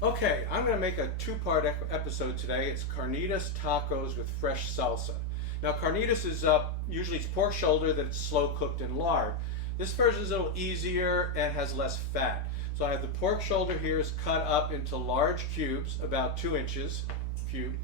Okay, I'm going to make a two-part episode today. It's carnitas tacos with fresh salsa. Now, carnitas is usually it's pork shoulder that it's slow cooked in lard. This version is a little easier and has less fat. So I have the pork shoulder here is cut up into large cubes, about 2 inches cube.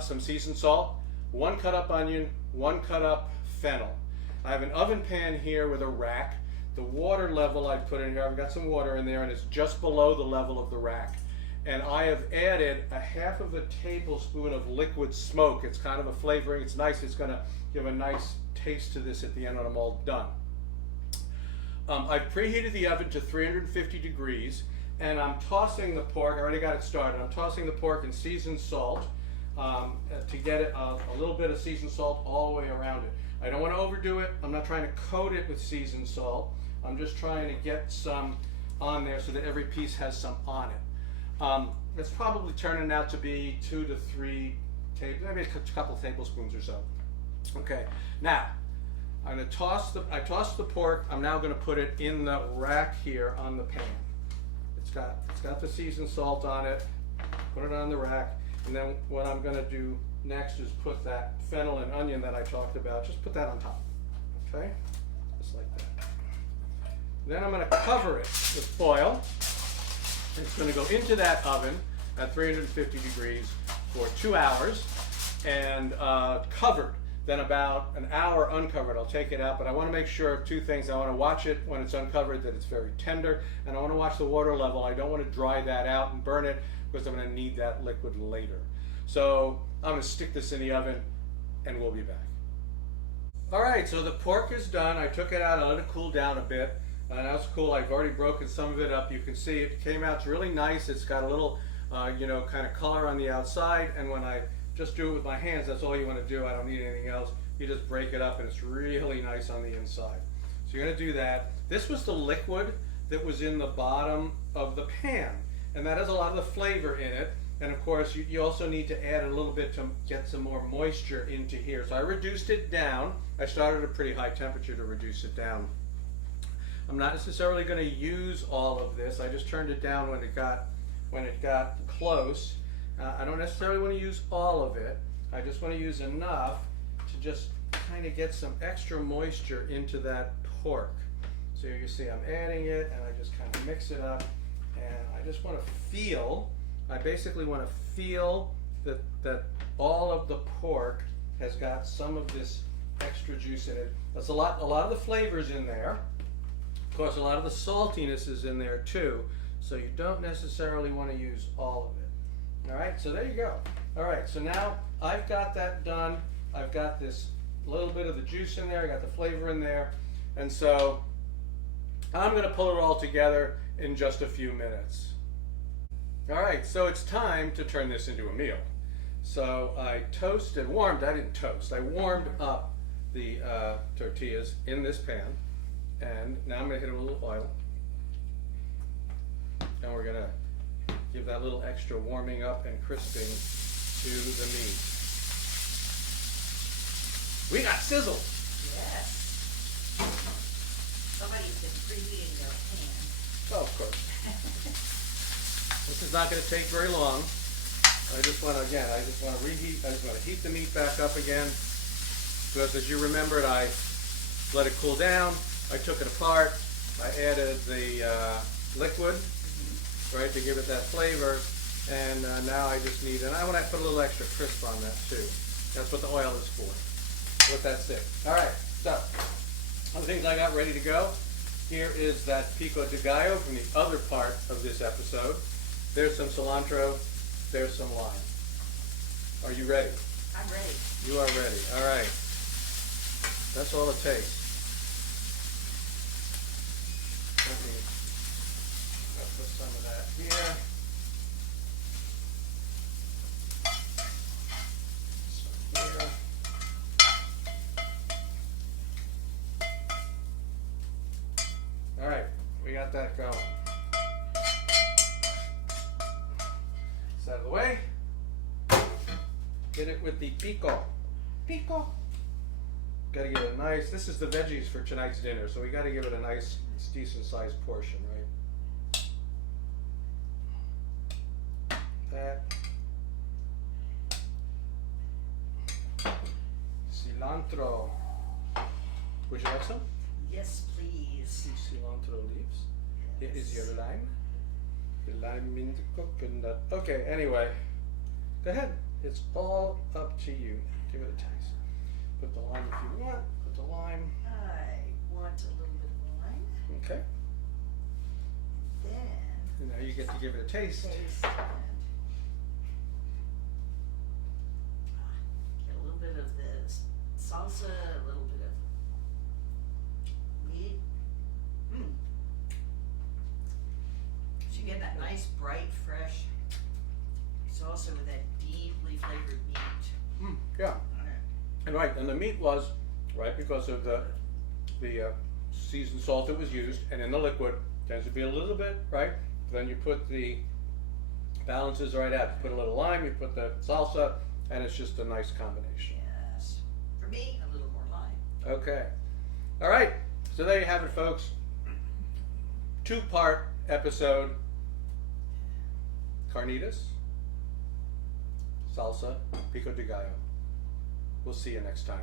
Some seasoned salt, 1 cut up onion, 1 cut up fennel. I have an oven pan here with a rack. The water level I put in here, I've got some water in there, and it's just below the level of the rack. And I have added a half of a tablespoon of liquid smoke. It's kind of a flavoring. It's nice. It's going to give a nice taste to this at the end when I'm all done. I've preheated the oven to 350 degrees, and I'm tossing the pork. I already got it started. I'm tossing the pork in seasoned salt to get it a little bit of seasoned salt all the way around it. I don't want to overdo it. I'm not trying to coat it with seasoned salt. I'm just trying to get some on there so that every piece has some on it. It's probably turning out to be 2 to 3 maybe a couple tablespoons or so. Okay, now I'm going to I tossed the pork. I'm now going to put it in the rack here on the pan. It's got the seasoned salt on it. Put it on the rack, and then what I'm going to do next is put that fennel and onion that I talked about. Just put that on top. Okay, just like that. Then I'm going to cover it with foil. It's going to go into that oven at 350 degrees for 2 hours and covered. Then about an hour uncovered. I'll take it out, but I want to make sure of 2 things. I want to watch it when it's uncovered that it's very tender, and I want to watch the water level. I don't want to dry that out and burn it because I'm going to need that liquid later. So I'm going to stick this in the oven and we'll be back. All right, so the pork is done. I took it out, I let it cool down a bit. Now it's cool. I've already broken some of it up. You can see it came out. It's really nice. It's got a little, kind of color on the outside. And when I just do it with my hands, that's all you want to do. I don't need anything else. You just break it up, and it's really nice on the inside. So you're going to do that. This was the liquid that was in the bottom of the pan, and that has a lot of the flavor in it. And of course, you also need to add a little bit to get some more moisture into here. So I reduced it down. I started at a pretty high temperature to reduce it down. I'm not necessarily going to use all of this. I just turned it down when it got close. I don't necessarily want to use all of it. I just want to use enough to just kind of get some extra moisture into that pork. So you see I'm adding it, and I just kind of mix it up, and I just want to feel, I basically want to feel that all of the pork has got some of this extra juice in it. That's a lot of the flavors in there. Of course, a lot of the saltiness is in there too, so you don't necessarily want to use all of it. All right, so there you go. All right, so now I've got that done. I've got this little bit of the juice in there. I got the flavor in there, and so I'm going to pull it all together in just a few minutes. All right, so it's time to turn this into a meal. So I warmed up the tortillas in this pan. And now I'm going to hit it with a little oil. And we're going to give that little extra warming up and crisping to the meat. We got sizzle! Yes. Somebody's been preheating their pan. Oh, of course. This is not going to take very long. I just want to reheat. I just want to heat the meat back up again. Because as you remembered, I let it cool down. I took it apart, I added the liquid, right, to give it that flavor, and now I just need, and I want to put a little extra crisp on that too. That's what the oil is for. Let that sit. All right, so, other things I got ready to go. Here is that pico de gallo from the other part of this episode. There's some cilantro, there's some lime. Are you ready? I'm ready. You are ready, all right. That's all it takes. I'll put some of that here. Some here. All right, we got that going. It's out of the way. Hit it with the pico. Pico. Got to give it a nice, this is the veggies for tonight's dinner, so we got to give it a nice, decent sized portion, right? cilantro. Would you like some? Yes, please. Some cilantro leaves. Here is your lime. The lime in the coconut. Okay, anyway. Go ahead. It's all up to you. Give it a taste. Put the lime if you want. Put the lime. I want a little bit of lime. Okay. Then And now you get to give it a taste. taste and get a little bit of the salsa, a little bit of meat. So you get that nice, bright, fresh salsa with that deeply flavored meat. Yeah. And right, and the meat was, right, because of the seasoned salt that was used, and in the liquid, tends to be a little bit, right? Then you put the balances right out. You put a little lime, you put the salsa, and it's just a nice combination. Yes. For me, a little more lime. Okay. All right. So there you have it, folks. 2-part episode. Carnitas, salsa, pico de gallo. We'll see you next time.